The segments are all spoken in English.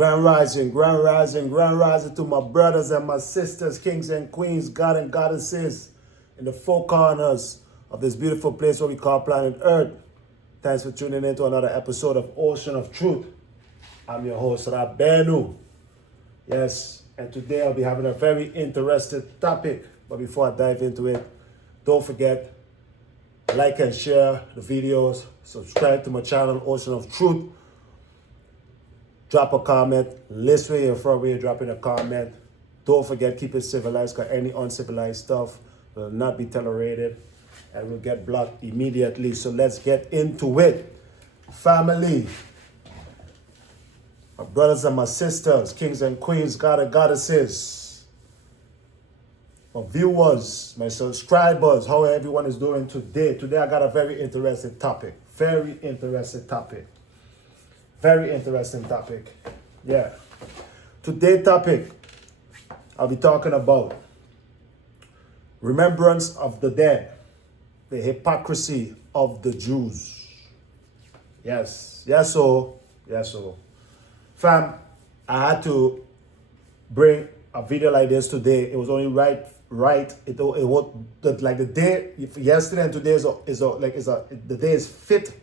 Grand rising, grand rising, grand rising to my brothers and my sisters, kings and queens, God and goddesses in the four corners of this beautiful place what we call planet Earth. Thanks for tuning in to another episode of Ocean of Truth. I'm your host, Rabenu. Yes, and today I'll be having a very interesting topic. But before I dive into it, don't forget, like and share the videos, subscribe to my channel, Ocean of Truth. Drop a comment, list where you're from, where you're dropping a comment. Don't forget, keep it civilized, because any uncivilized stuff will not be tolerated and will get blocked immediately. So let's get into it. Family, my brothers and my sisters, kings and queens, God and goddesses, my viewers, my subscribers, how everyone is doing today. Today I got a very interesting topic. Very interesting topic. Very interesting topic. Yeah. Today's topic, I'll be talking about remembrance of the dead, the hypocrisy of the Jews. Yes. Yes, so. Yes, so. Fam, I had to bring a video like this today. It was only right. It was like the day yesterday and today the day is fit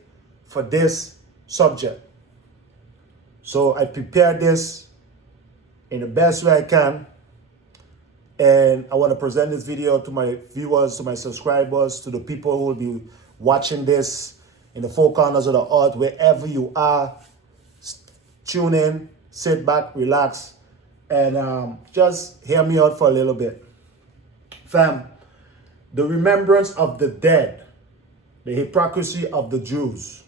for this subject. So I prepared this in the best way I can. And I want to present this video to my viewers, to my subscribers, to the people who will be watching this in the four corners of the earth, wherever you are. Tune in, sit back, relax, and just hear me out for a little bit. Fam, the remembrance of the dead, the hypocrisy of the Jews.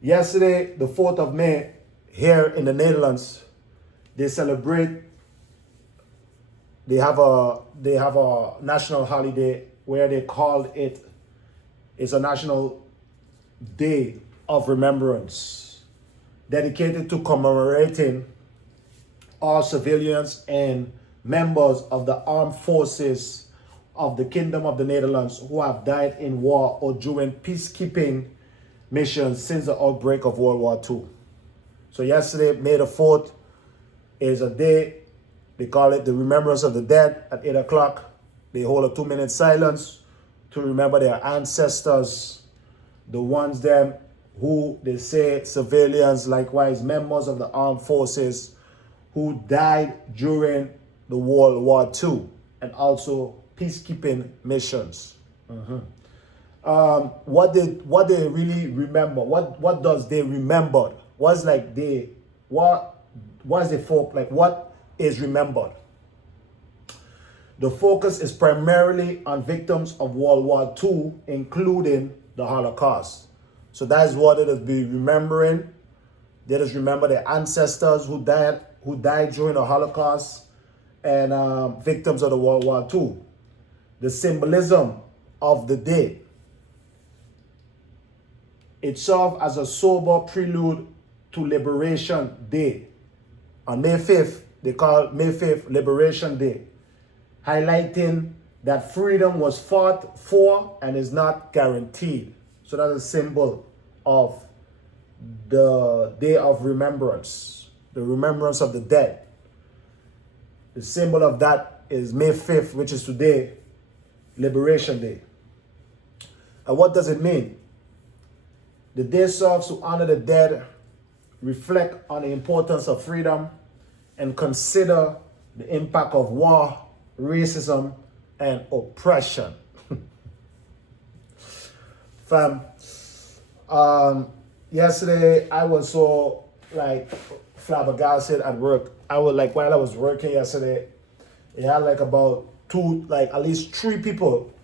Yesterday, the 4th of May, here in the Netherlands, they celebrate, they have a national holiday where they called it's a national day of remembrance, dedicated to commemorating all civilians and members of the armed forces of the Kingdom of the Netherlands who have died in war or during peacekeeping missions since the outbreak of World War II. So yesterday, May the 4th, is a day, they call it the Remembrance of the Dead. At 8 o'clock. They hold a 2-minute silence to remember their ancestors, the ones them who they say civilians, likewise members of the armed forces who died during the World War II and also peacekeeping missions. What they really remember, what does they remember? What is remembered? The focus is primarily on victims of World War II, including the Holocaust. So that is what it is be remembering. They just remember their ancestors who died during the Holocaust and victims of the World War II. The symbolism of the day. It served as a sober prelude to Liberation Day. On May 5th, they call May 5th Liberation Day, highlighting that freedom was fought for and is not guaranteed. So that's a symbol of the day of remembrance, the remembrance of the dead. The symbol of that is May 5th, which is today, Liberation Day. And what does it mean? The day serves to honor the dead, reflect on the importance of freedom, and consider the impact of war, racism, and oppression. Fam, yesterday I was so flabbergasted at work. While I was working yesterday, it had about at least 3 people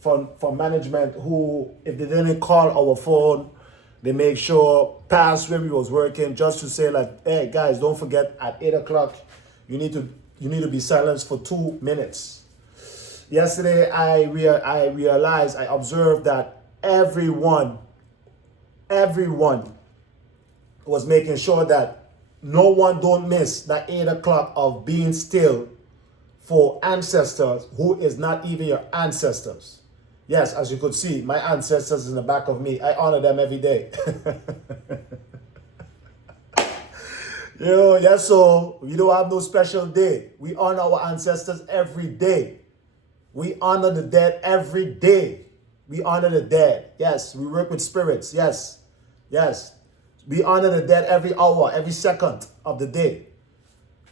from management who, if they didn't call our phone, they make sure past where we was working just to say hey guys, don't forget at 8 o'clock, you need to be silenced for 2 minutes. Yesterday, I realized, I observed that everyone was making sure that no one don't miss that 8 o'clock of being still for ancestors who is not even your ancestors. Yes, as you could see, my ancestors in the back of me. I honor them every day. Yo, yes, so we don't have no special day. We honor our ancestors every day. We honor the dead every day. We honor the dead. Yes, we work with spirits. Yes, yes. We honor the dead every hour, every second of the day.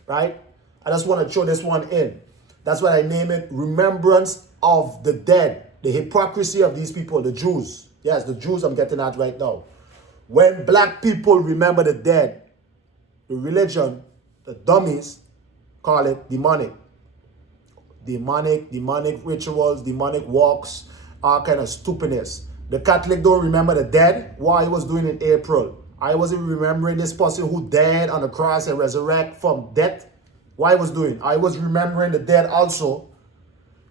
Right? I just want to throw this one in. That's why I name it Remembrance of the Dead. The hypocrisy of these people, the Jews. Yes, the Jews I'm getting at right now. When black people remember the dead, the religion, the dummies, call it demonic. Demonic rituals, demonic walks, all kind of stupidness. The Catholic don't remember the dead. What I was doing in April. I wasn't remembering this person who died on the cross and resurrect from death. What I was doing. I was remembering the dead also.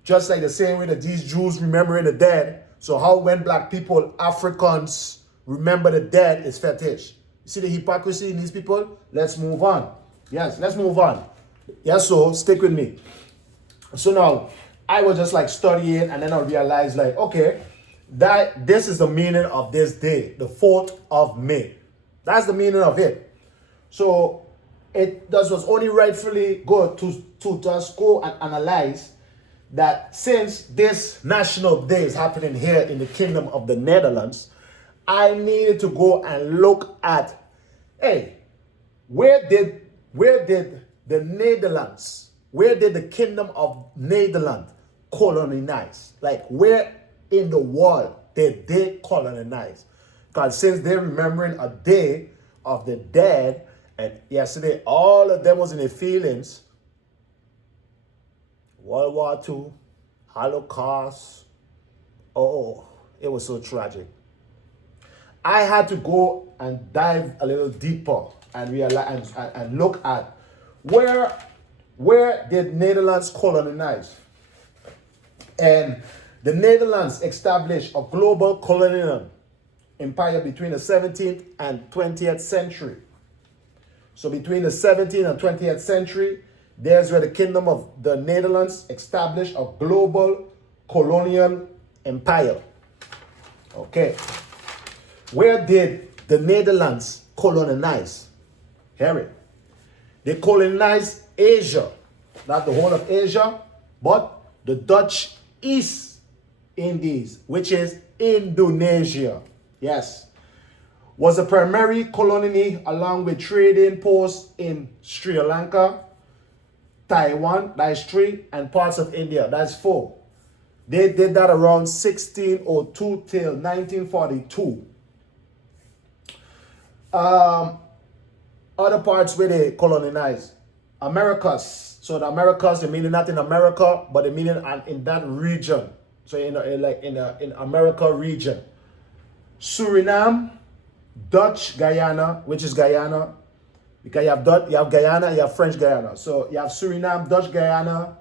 Just like the same way that these Jews remembering the dead. So how when black people, Africans, remember the dead is fetish. You see the hypocrisy in these people? Let's move on. Yes, let's move on. Yes, so stick with me. So now, I was just like studying and then I realized like, okay, that this is the meaning of this day, the 4th of May. That's the meaning of it. So it was only rightfully good to just go and analyze that since this national day is happening here in the Kingdom of the Netherlands, I needed to go and look at, hey, where did the Netherlands, where did the Kingdom of Netherlands colonize? Like, where in the world did they colonize? Because since they're remembering a day of the dead, and yesterday all of them was in their feelings, World War II, Holocaust, oh, it was so tragic. I had to go and dive a little deeper and realize and look at where did Netherlands colonize? And the Netherlands established a global colonial empire between the 17th and 20th century. So between the 17th and 20th century, there's where the Kingdom of the Netherlands established a global colonial empire. Okay. Where did the Netherlands colonize? Hear it. They colonized Asia. Not the whole of Asia, but the Dutch East Indies, which is Indonesia. Yes. Was a primary colony along with trading posts in Sri Lanka, Taiwan, that's 3, and parts of India, that's 4. They did that around 1602 till 1942. Other parts where they colonized Americas. So the Americas, they meaning not in America, but they meaning in that region. So in America region. Suriname, Dutch Guyana, which is Guyana. Because you have Guyana, you have French Guyana. So you have Suriname, Dutch Guyana,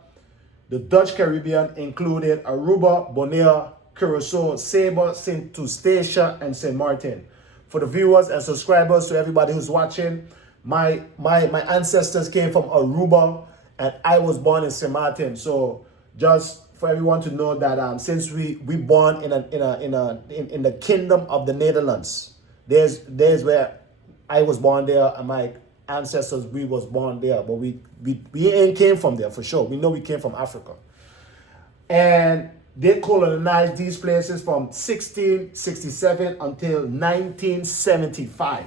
the Dutch Caribbean, including Aruba, Bonaire, Curacao, Saba, Saint Eustatia, and Saint Martin. For the viewers and subscribers, to everybody who's watching, my ancestors came from Aruba, and I was born in Saint Martin. So just for everyone to know that since we born in the Kingdom of the Netherlands, there's where I was born there, and my ancestors, we was born there, but we ain't came from there for sure. We know we came from Africa. And they colonized these places from 1667 until 1975.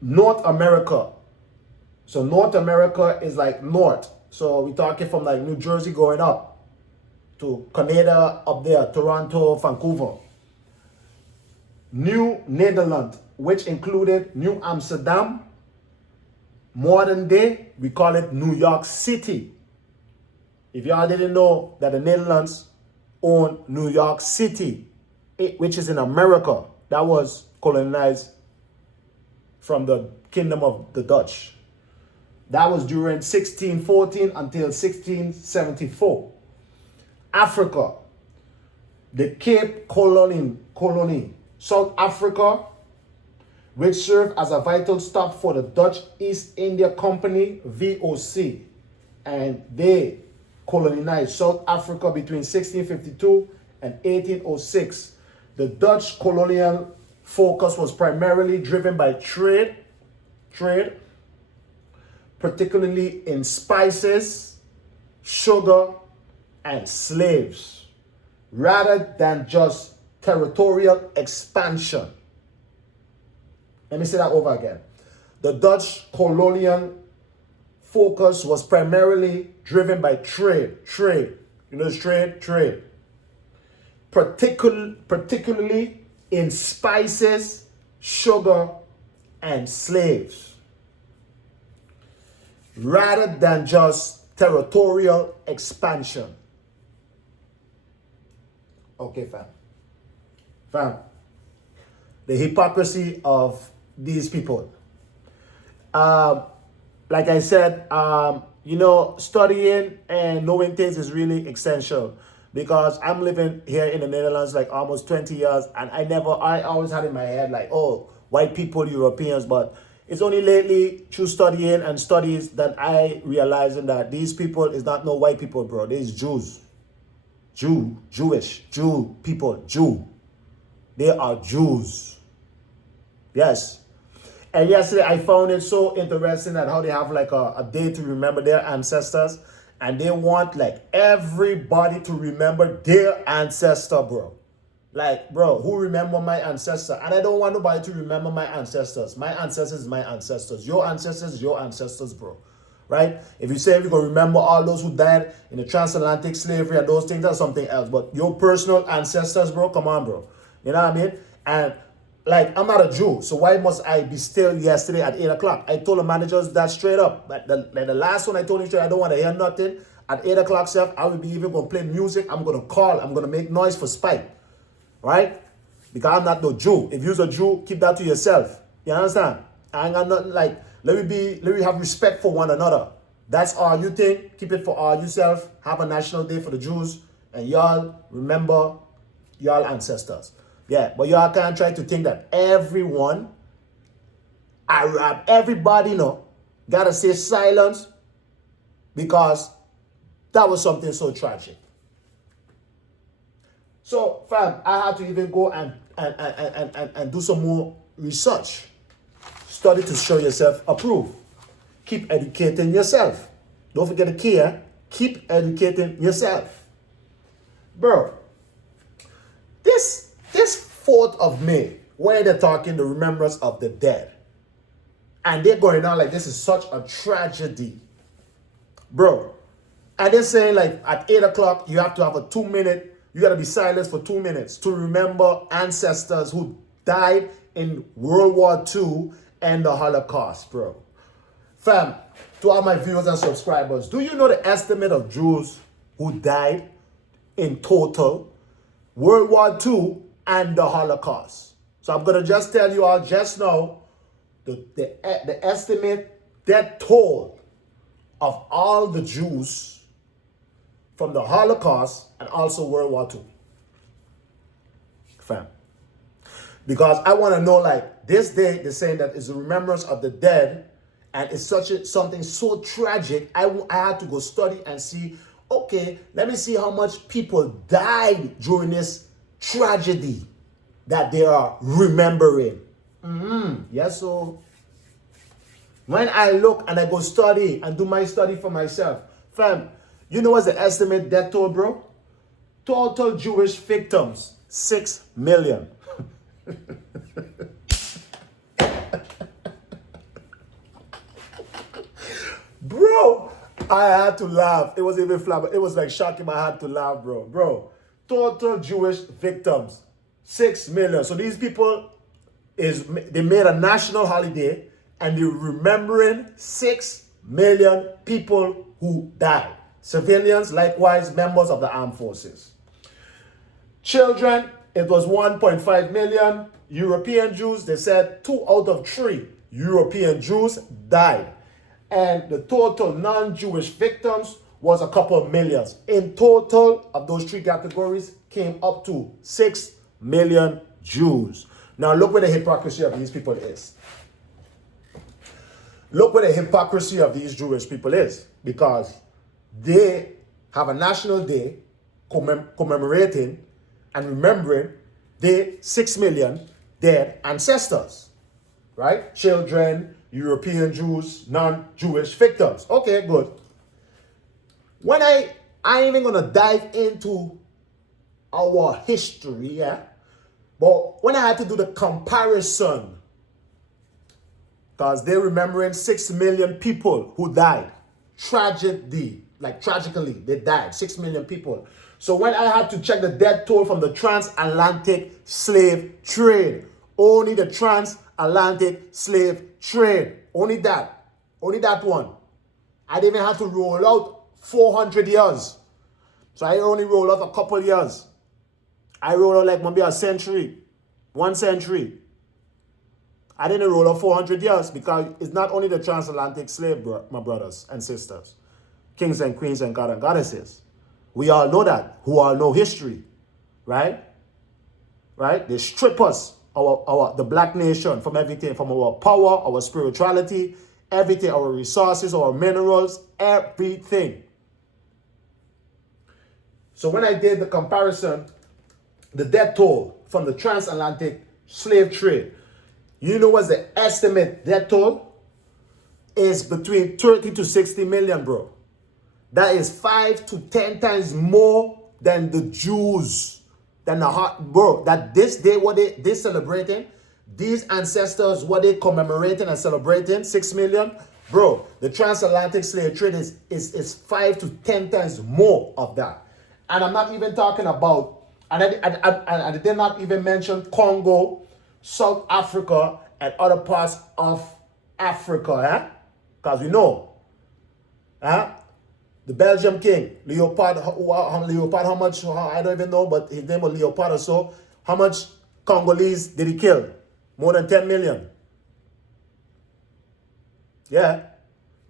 North America. So North America is like north. So we're talking from like New Jersey going up to Canada up there, Toronto, Vancouver. New Netherlands, which included New Amsterdam, modern day, we call it New York City. If y'all didn't know that the Netherlands owned New York City, which is in America, that was colonized from the Kingdom of the Dutch. That was during 1614 until 1674. Africa, the Cape Colony, South Africa, which served as a vital stop for the Dutch East India Company, VOC, and they colonized South Africa between 1652 and 1806. The Dutch colonial focus was primarily driven by trade, particularly in spices, sugar, and slaves, rather than just territorial expansion. Let me say that over again. The Dutch colonial focus was primarily driven by trade. You know, trade. Particularly in spices, sugar, and slaves, rather than just territorial expansion. Okay, fam. The hypocrisy of these people. Like I said, you know, studying and knowing things is really essential, because I'm living here in the Netherlands like almost 20 years, and I always had in my head like, oh, white people, Europeans, but it's only lately through studying and studies that I realizing that these people is not no white people, bro. These Jews. Jewish people. They are Jews. Yes. And yesterday I found it so interesting that how they have like a day to remember their ancestors, and they want like everybody to remember their ancestor, bro. Like, bro, who remember my ancestor? And I don't want nobody to remember my ancestors. My ancestors is my ancestors. Your ancestors is your ancestors, bro. Right? If you say we're going to remember all those who died in the transatlantic slavery and those things, that's something else. But your personal ancestors, bro, come on, bro. You know what I mean? And like, I'm not a Jew, so why must I be still yesterday at 8 o'clock? I told the managers that straight up. But the last one I told him straight, I don't want to hear nothing. At 8 o'clock, chef, I will be even going to play music. I'm going to call. I'm going to make noise for spite. Right? Because I'm not no Jew. If you're a Jew, keep that to yourself. You understand? I ain't got nothing like, let me have respect for one another. That's all you think. Keep it for all yourself. Have a national day for the Jews. And y'all remember y'all ancestors. Yeah, but y'all can't try to think that everyone, Arab, everybody, gotta say silence because that was something so tragic. So, fam, I had to even go and do some more research. Study to show yourself approved. Keep educating yourself. Don't forget the key, eh? Keep educating yourself. Bro, this 4th of May, where they're talking the remembrance of the dead, and they're going on like this is such a tragedy. Bro, and they're saying like at 8 o'clock, you have to have a 2-minute, you got to be silent for 2 minutes to remember ancestors who died in World War II and the Holocaust, bro. Fam, to all my viewers and subscribers, do you know the estimate of Jews who died in total, World War II and the Holocaust? So I'm going to just tell you all just now, the estimate death toll of all the Jews from the Holocaust and also World War II. Fam. Because I want to know, like, this day, they're saying that it's the remembrance of the dead, and it's something so tragic. I had to go study and see, okay, let me see how much people died during this tragedy that they are remembering. Yes, so when I look and I go study and do my study for myself, fam, you know what's the estimate death toll, bro? Total Jewish victims, 6 million. Bro, I had to laugh. It was even flat. It was like shocking. I had to laugh, bro. Bro, total Jewish victims, 6 million. So these people, they made a national holiday and they're remembering 6 million people who died. Civilians, likewise, members of the armed forces. Children, it was 1.5 million. European Jews, they said 2 out of 3 European Jews died. And the total non-Jewish victims was a couple of millions. In total, of those 3 categories, came up to 6 million Jews. Now look where the hypocrisy of these people is. Look where the hypocrisy of these Jewish people is. Because they have a national day commemorating and remembering the 6 million dead ancestors, right? Children, European Jews, non-Jewish victims. Okay, good. When I ain't even gonna dive into our history, yeah? But when I had to do the comparison, because they're remembering 6 million people who died. Tragically, they died. 6 million people. So when I had to check the death toll from the transatlantic slave trade, only the transatlantic slave trade, only that one. I didn't even have to roll out 400 years. So I only roll out a couple years. I roll out like maybe a century, 1 century. I didn't roll out 400 years because it's not only the transatlantic slave, my brothers and sisters, kings and queens and god and goddesses. We all know that, who all know history, right? Right? They strip us, the black nation, from everything, from our power, our spirituality, everything, our resources, our minerals, everything. So when I did the comparison, the death toll from the transatlantic slave trade, you know what's the estimate death toll? Is between 30 to 60 million, bro. That is 5 to 10 times more than the Jews, than the heart, bro. That this day, what they celebrating, these ancestors, what they commemorating and celebrating, 6 million, bro. The transatlantic slave trade is 5 to 10 times more of that. And I'm not even talking about, and I did not even mention Congo, South Africa, and other parts of Africa, because we know, the Belgium king, Leopold, how much, I don't even know, but his name was Leopold or so. How much Congolese did he kill? More than 10 million. Yeah.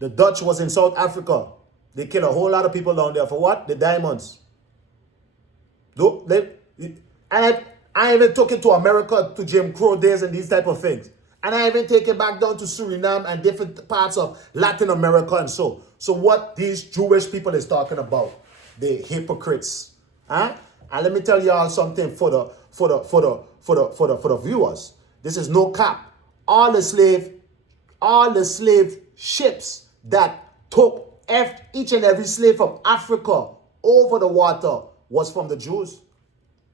The Dutch was in South Africa. They killed a whole lot of people down there for what? The diamonds. I even took it to America, to Jim Crow days and these type of things. And I even take it back down to Suriname and different parts of Latin America and so. So what these Jewish people is talking about, the hypocrites. And let me tell y'all something for the viewers. This is no cap. All the slave ships that took each and every slave from Africa over the water was from the Jews.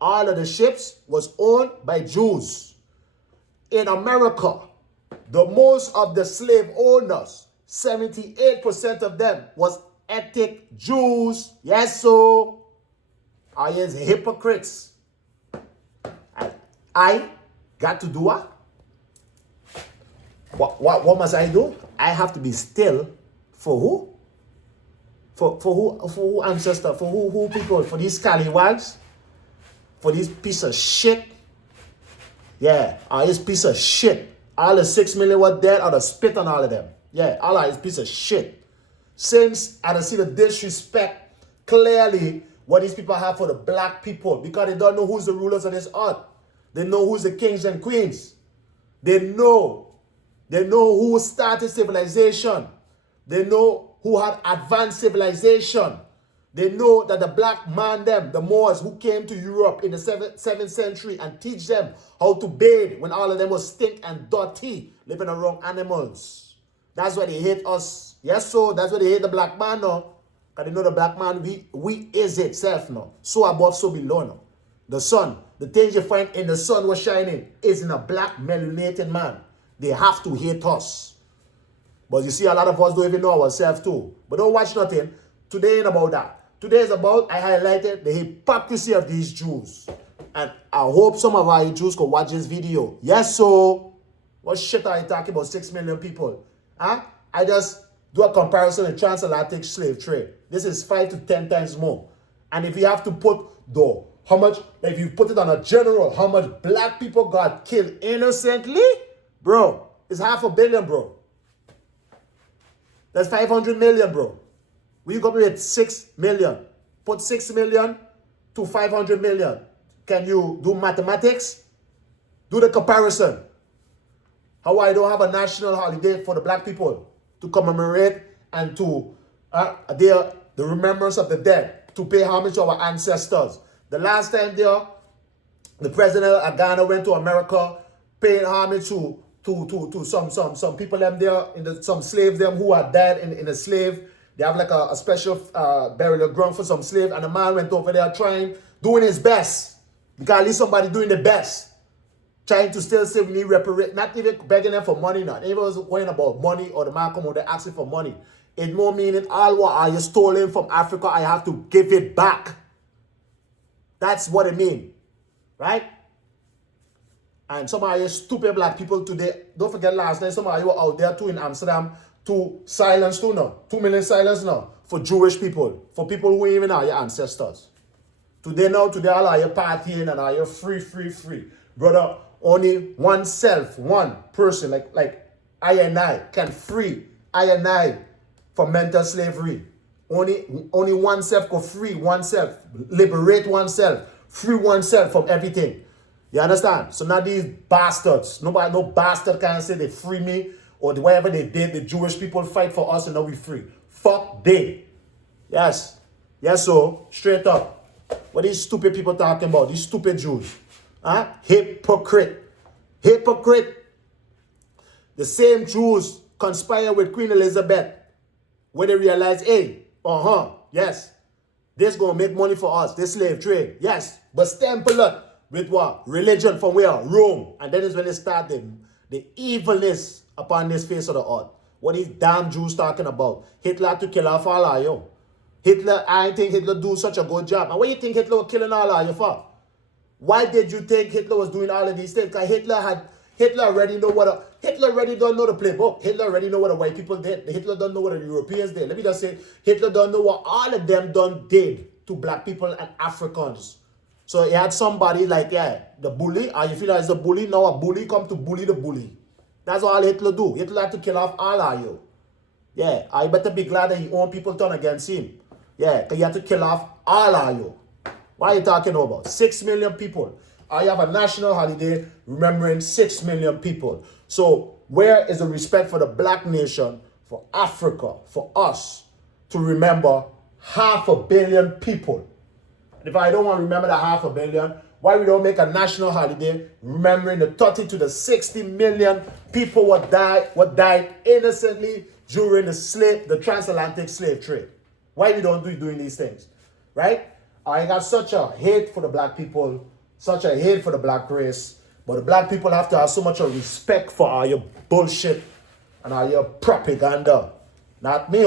All of the ships was owned by Jews. In America, the most of the slave owners, 78% of them was ethnic Jews. Yes, so are you hypocrites? And I got to do what? What must I do? I have to be still for who? For who ancestor? For who people? For these scallywags? For these piece of shit? Yeah, all this piece of shit. All the 6 million were dead, or the spit on all of them. Yeah, all of this piece of shit. Since I don't see the disrespect clearly what these people have for the black people, because they don't know who's the rulers of this earth. They know who's the kings and queens. They know who started civilization. They know who had advanced civilization. They know that the black man, the Moors who came to Europe in the 7th century and teach them how to bathe when all of them was stink and dirty, living around animals. That's why they hate us. Yes, so that's why they hate the black man now. Because they know the black man, we is itself now. So above, so below now. The sun, the things you find in the sun was shining is in a black melanated man. They have to hate us. But you see, a lot of us don't even know ourselves too. But don't watch nothing. Today ain't about that. Today is about, I highlighted the hypocrisy of these Jews. And I hope some of our Jews could watch this video. Yes, so what shit are you talking about? 6 million people. Huh? I just do a comparison in transatlantic slave trade. This is 5 to 10 times more. And if you have to put how much, if you put it on a general, how much black people got killed innocently, bro, it's 500 million, bro. That's 500 million, bro. We go with 6 million. Put 6 million to 500 million. Can you do mathematics? Do the comparison. How I don't have a national holiday for the black people to commemorate and to the remembrance of the dead, to pay homage to our ancestors. The last time the president of Ghana went to America, paying homage to some people them there in the some slaves them who are dead in a slave. They have like a special burial ground for some slave, and the man went over there doing his best. Because at least somebody doing the best. Trying to still say we need reparation, not even begging them for money, not even was going about money or the man come over there asking for money. It more meaning all what are you stolen from Africa, I have to give it back. That's what it means. Right? And some of you stupid black people today, don't forget last night, some of you were out there too in Amsterdam to silence too now. 2 million silence now for Jewish people, for people who even are your ancestors. Today all are you partying and are you free. Brother, only oneself, one person like I and I can free I and I from mental slavery. Only oneself can free oneself, liberate oneself, free oneself from everything. You understand? So now these bastards, no bastard can say they free me or whatever they did, the Jewish people fight for us and now we free. Fuck they. Yes. Yes, so straight up. What these stupid people talking about? These stupid Jews. Huh? Hypocrite. The same Jews conspire with Queen Elizabeth when they realize, hey, yes, this gonna make money for us, this slave trade. Yes, but stample it with what? Religion from where? Rome. And then is when they start the evilness upon this face of the earth. What these damn Jews talking about? Hitler to kill off all of you. I think Hitler do such a good job. And what do you think Hitler was killing all of you for? Why did you think Hitler was doing all of these things? Because Hitler already don't know the playbook. Hitler already know what the white people did. Hitler don't know what the Europeans did. Let me just say, Hitler don't know what all of them did to black people and Africans. So he had somebody like, the bully. And you feel like it's the bully? Now a bully come to bully the bully. That's all Hitler do. Hitler had to kill off all of you. Yeah, I better be glad that his own people turn against him. Yeah, because he had to kill off all of you. What are you talking about? 6 million people. I have a national holiday remembering 6 million people. So where is the respect for the black nation, for Africa, for us to remember 500 million people? And if I don't want to remember the 500 million, why we don't make a national holiday remembering the 30 to the 60 million people what died innocently during the transatlantic slave trade? Why we don't doing these things? Right? I got such a hate for the black people, such a hate for the black race, but the black people have to have so much of respect for all your bullshit and all your propaganda. Not me,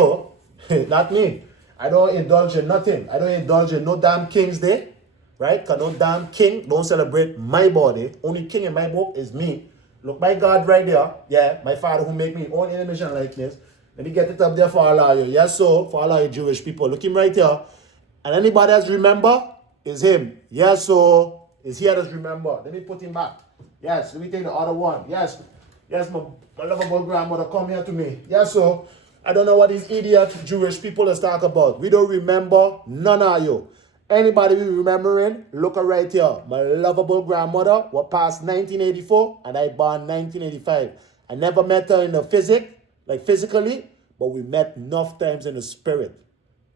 not me. I don't indulge in nothing. I don't indulge in no damn King's Day, right? Because no damn king don't celebrate my body. Only king in my book is me. Look, my God right there. Yeah, my Father who make me own image and likeness. Let me get it up there for all of you. Yes, so, for all of you Jewish people. Look him right here. And anybody else remember, is him. Yes, so, is here as remember. Let me put him back. Yes, let me take the other one. Yes, my lovable grandmother come here to me. Yes, so, I don't know what these idiot Jewish people is talking about. We don't remember, none of you. Anybody we remembering, look right here. My lovable grandmother was passed 1984 and I born 1985. I never met her in the physically, but we met enough times in the spirit.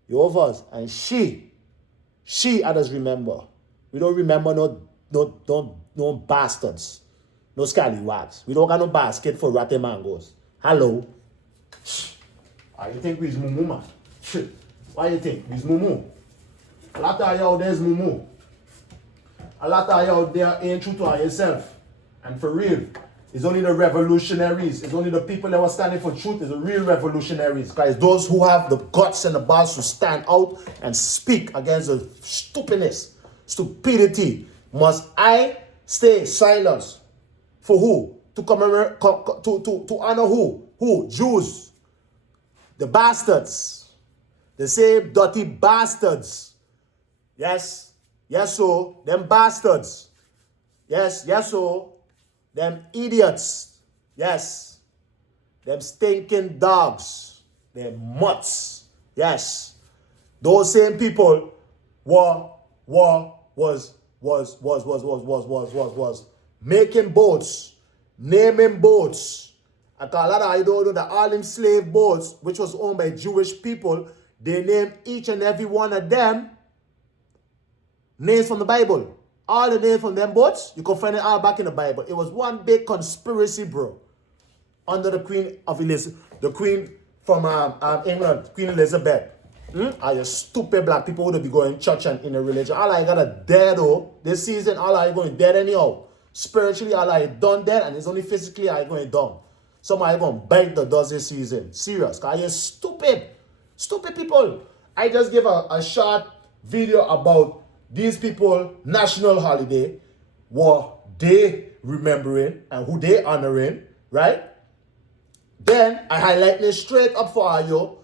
You of us. And she I just remember. We don't remember no bastards. No scallywags. We don't got no basket for rotten mangoes. Hello. Why you think we's mumu, man? Why you think? We's mumu. A lot of you out there is mumu. A lot of you out there ain't true to yourself. And for real, it's only the revolutionaries. It's only the people that were standing for truth. It's the real revolutionaries. Guys, those who have the guts and the balls to stand out and speak against the stupidity. Must I stay silent? For who? To commemorate, to honor who? Who? Jews. The bastards. The same dirty bastards. Yes. Yes, so. Them bastards. Yes. Yes, so. Them idiots. Yes. Them stinking dogs. Them mutts. Yes. Those same people was making boats, naming boats. I call that I don't know the all them slave boats, which was owned by Jewish people. They named each and every one of them names from the Bible. All the names from them boats, you can find it all back in the Bible. It was one big conspiracy, bro. Under the Queen of Elizabeth, the Queen from England, Queen Elizabeth. Are you stupid black people who would be going to church and in a religion? All I got a dead though. This season, all I going dead anyhow. Spiritually, all I done dead, and it's only physically I going down. Some are going to bite the dust this season. Serious. Because you're stupid. Stupid people. I just gave a short video about these people, national holiday, what they remembering and who they honoring, right? Then I highlight it straight up for you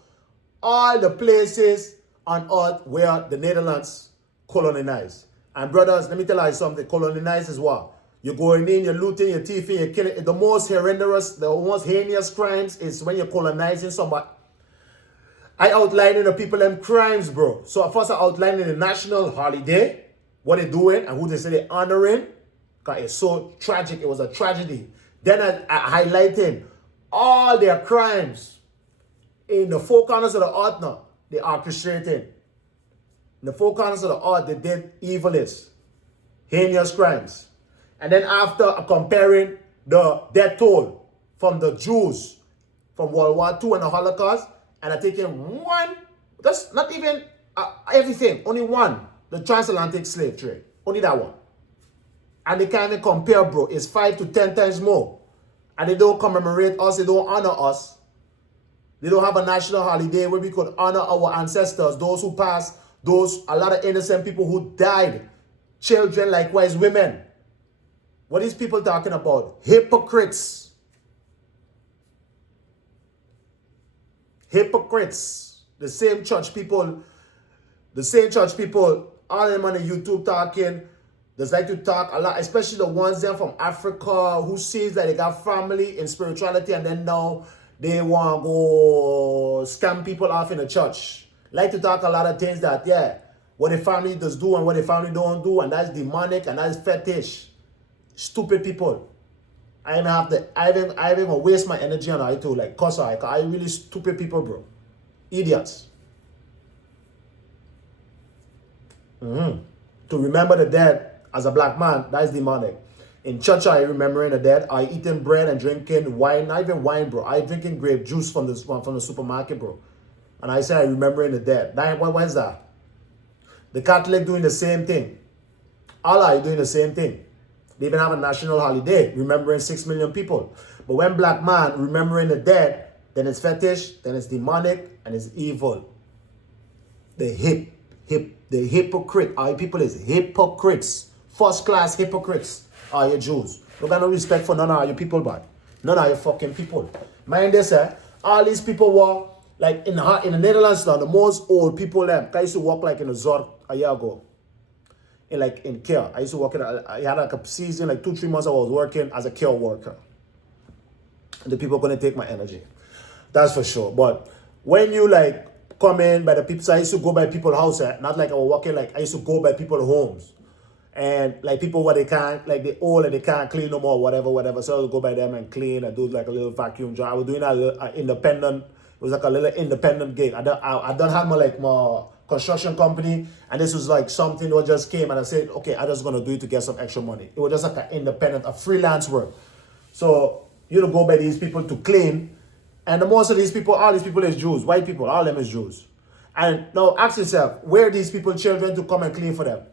all the places on earth where the Netherlands colonized. And brothers, let me tell you something. Colonized is what? You're going in, you're looting, you're thieving, you're killing. The most horrendous, the most heinous crimes is when you're colonizing somebody. I outlined the people them crimes, bro. So first I outlined the national holiday, what they're doing and who they say they're honoring. Because it's so tragic. It was a tragedy. Then I highlighted all their crimes in the four corners of the earth now. They orchestrated. In the four corners of the earth, they did evilest, heinous crimes. And then after comparing the death toll from the Jews from World War II and the Holocaust, and I taking one, that's not even everything, only one, the transatlantic slave trade, only that one. And they can't even compare, bro. It's 5 to 10 times more. And they don't commemorate us, they don't honor us. They don't have a national holiday where we could honor our ancestors, those who passed, a lot of innocent people who died, children, likewise women. What is people talking about? Hypocrites. Hypocrites. The same church people, all of them on the YouTube talking, they like to talk a lot, especially the ones there from Africa who sees that they got family in spirituality and then now they want to go scam people off in the church. Like to talk a lot of things that, yeah, what the family does do and what the family don't do, and that's demonic and that's fetish. Stupid people. I even gonna waste my energy on it too, like cuss out. I really stupid people, bro. Idiots. To remember the dead as a black man, that is demonic. In church, I remembering the dead. I eating bread and drinking wine, not even wine, bro. I drinking grape juice from the supermarket, bro. And I say I remembering the dead. What is that? The Catholic doing the same thing. Allah doing the same thing. They even have a national holiday, remembering 6 million people. But when black man remembering the dead, then it's fetish, then it's demonic, and it's evil. The hypocrite. Our people is hypocrites. First class hypocrites are your Jews. You got no respect for none of your people, but none of your fucking people. Mind this, all these people were like in the Netherlands now, the most old people them. I used to work like in a Zorg a year ago. In care. I used to work I had like a season, like 2-3 months I was working as a care worker. And the people gonna take my energy. That's for sure. But when you like come in by the people, so I used to go by people's house, not like I was working, like I used to go by people's homes. And like people where they can't, like they old and they can't clean no more, whatever. So I would go by them and clean and do like a little vacuum job. I was doing a independent, it was like a little independent gig. I don't have my construction company, and this was like something that just came and I said, okay, I'm just gonna do it to get some extra money. It was just like an independent, a freelance work. So you don't go by these people to clean, and the most of these people, all these people is Jews, white people, all of them is Jews. And now ask yourself, where are these people children to come and clean for them?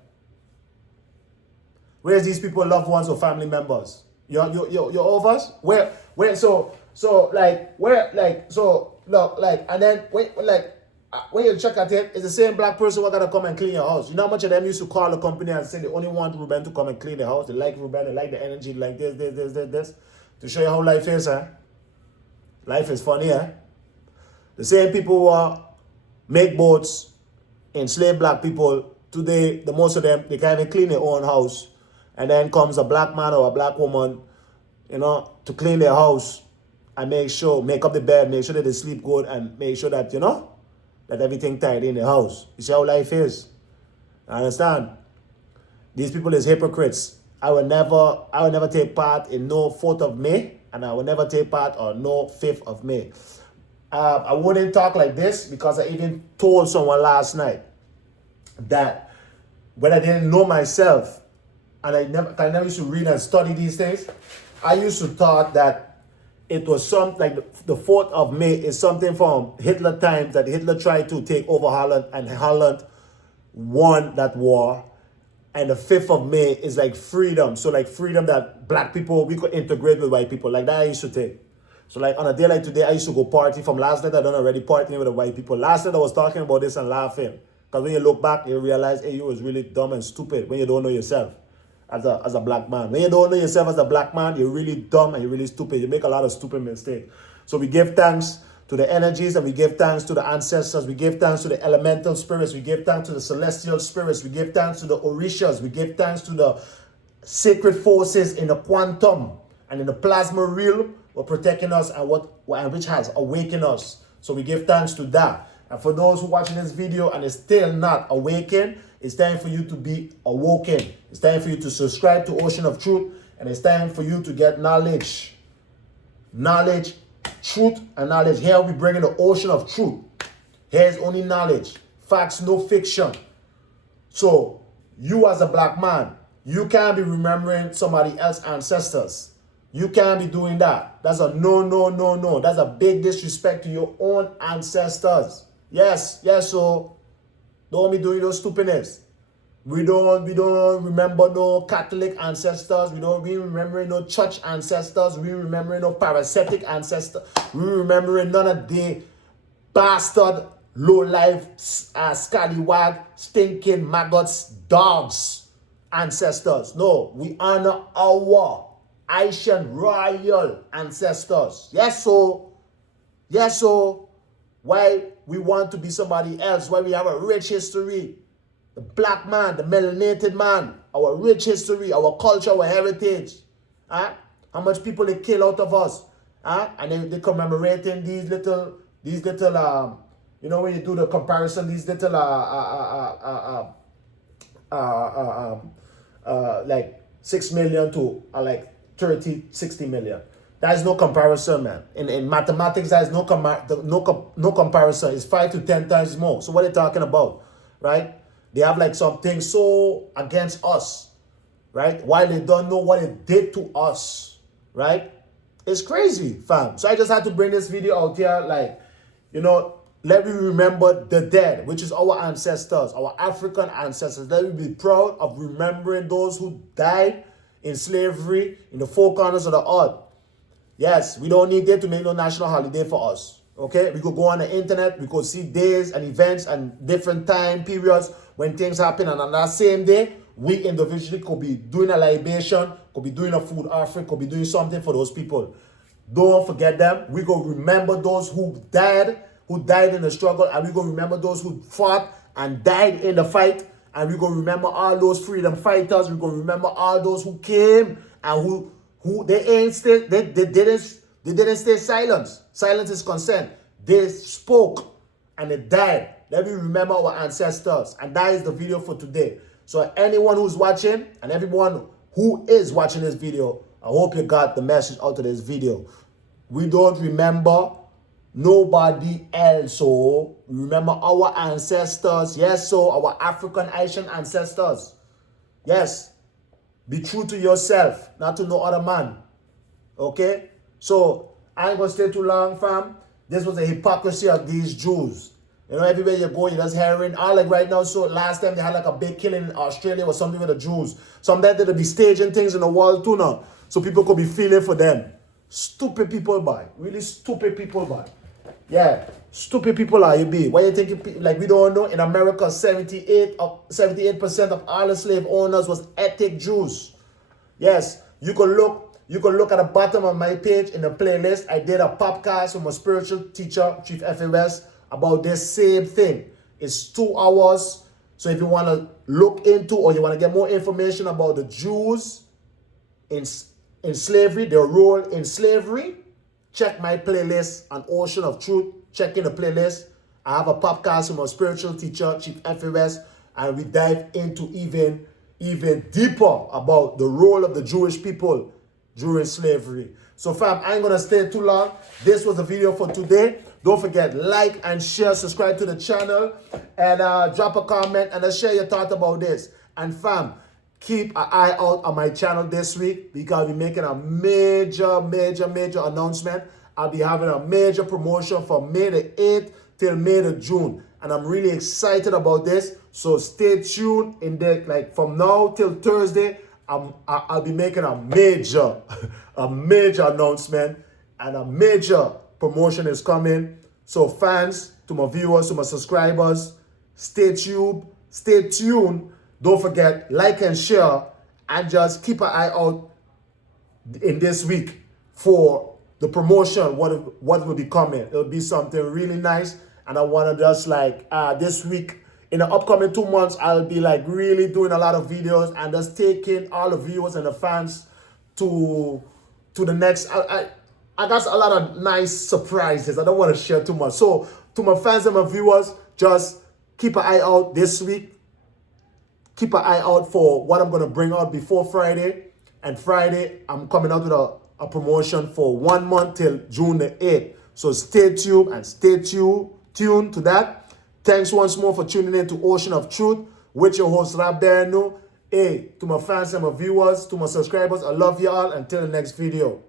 Where's these people loved ones or family members? You're overs? Where and then when you check at it, it's the same black person who gotta come and clean your house. You know how much of them used to call the company and say they only want Ruben to come and clean the house. They like Ruben, they like the energy, like this. To show you how life is, Life is funny, The same people who make boats, enslave black people, today, the most of them, they can't even clean their own house. And then comes a black man or a black woman, to clean their house and make up the bed, make sure that they sleep good, and make sure that, that everything tidy in the house. You see how life is? I understand? These people is hypocrites. I will never take part in no 4th of May, and I will never take part on no 5th of May. I wouldn't talk like this because I even told someone last night that when I didn't know myself, and I never used to read and study these things. I used to thought that it was something like the 4th of May is something from Hitler times, that Hitler tried to take over Holland and Holland won that war. And the 5th of May is like freedom. So like freedom that black people, we could integrate with white people. Like that I used to take. So like on a day like today, I used to go party. From last night, I done already partying with the white people. Last night I was talking about this and laughing. Because when you look back, you realize, hey, you was really dumb and stupid when you don't know yourself as a black man. When you don't know yourself as a black man, you're really dumb and you're really stupid. You make a lot of stupid mistakes. So we give thanks to the energies, and we give thanks to the ancestors. We give thanks to the elemental spirits. We give thanks to the celestial spirits. We give thanks to the orishas. We give thanks to the sacred forces in the quantum and in the plasma realm were protecting us, and which has awakened us. So we give thanks to that. And for those who are watching this video and is still not awakened, it's time for you to be awoken. It's time for you to subscribe to Ocean of Truth, and it's time for you to get knowledge. Knowledge, truth, and knowledge. Here we bring in the ocean of truth. Here's only knowledge. Facts, no fiction. So you as a black man, you can't be remembering somebody else's ancestors. You can't be doing that. That's a no, no, no, no. That's a big disrespect to your own ancestors. Yes, so don't be doing those stupidness. We don't remember no Catholic ancestors. We don't be remembering no church ancestors. We remembering no parasitic ancestors. We remembering none of the bastard, low-life, scallywag, stinking maggots, dogs ancestors. No, we honor our Haitian royal ancestors. Yes, so why we want to be somebody else? Why we have a rich history? The black man, the melanated man, our rich history, our culture, our heritage. How much people they kill out of us. And they commemorating these little, you know, when you do the comparison, these little, like 6 million to like 30, 60 million. That is no comparison, man. In mathematics, that is no comparison. It's 5 to 10 times more. So what are they talking about, right? They have like something so against us, right? While they don't know what it did to us, right? It's crazy, fam. So I just had to bring this video out here, like, you know, let me remember the dead, which is our ancestors, our African ancestors. Let me be proud of remembering those who died in slavery in the 4 corners of the earth. Yes, we don't need it to make no national holiday for us. Okay, we could go on the internet, we could see days and events and different time periods when things happen, and on that same day, we individually could be doing a libation, could be doing a food offering, could be doing something for those people. Don't forget them. We go remember those who died in the struggle, and we go remember those who fought and died in the fight, and we go remember all those freedom fighters. We go remember all those who came and who they didn't stay silent. Silence is consent. They spoke and they died. Let me remember our ancestors. And that is the video for today. So anyone who's watching and everyone who is watching this video, I hope you got the message out of this video. We don't remember nobody else. So we remember our ancestors. Yes, so our African Haitian ancestors. Yes. Be true to yourself, not to no other man. Okay? So, I ain't gonna stay too long, fam. This was the hypocrisy of these Jews. You know, everywhere you go, you're just hearing, all like right now, so last time they had like a big killing in Australia or something with the Jews. Sometimes they'll be staging things in the world too now. So people could be feeling for them. Stupid people, boy. Really stupid people, boy. Yeah, stupid people are you be. Why you think, like we don't know, in America, 78% of all the slave owners was ethnic Jews. Yes, you can look at the bottom of my page in the playlist. I did a podcast from a spiritual teacher, Chief FAS, about this same thing. It's 2 hours. So if you want to look into or you want to get more information about the Jews in slavery, their role in slavery, check my playlist on Ocean of Truth. Check in the playlist. I have a podcast from a spiritual teacher, Chief FAS, and we dive into even deeper about the role of the Jewish people during slavery. So fam, I ain't gonna stay too long. This was the video for today. Don't forget, like and share, subscribe to the channel, and drop a comment and share your thought about this. And fam, keep an eye out on my channel this week because I'll be making a major announcement. I'll be having a major promotion from May the 8th till May the June. And I'm really excited about this. So stay tuned in there. Like from now till Thursday, I'll be making a major announcement, and a major promotion is coming. So fans, to my viewers, to my subscribers, stay tuned. Don't forget, like and share, and just keep an eye out in this week for the promotion, what will be coming. It'll be something really nice, and I want to just like this week, in the upcoming 2 months, I'll be like really doing a lot of videos and just taking all the viewers and the fans to the next. I got a lot of nice surprises. I don't want to share too much. So to my fans and my viewers, just keep an eye out this week. Keep an eye out for what I'm going to bring out before Friday. And Friday, I'm coming out with a promotion for 1 month till June the 8th. So stay tuned and stay tuned to that. Thanks once more for tuning in to Ocean of Truth with your host, Rabberno. Hey, to my fans and my viewers, to my subscribers, I love you all. Until the next video.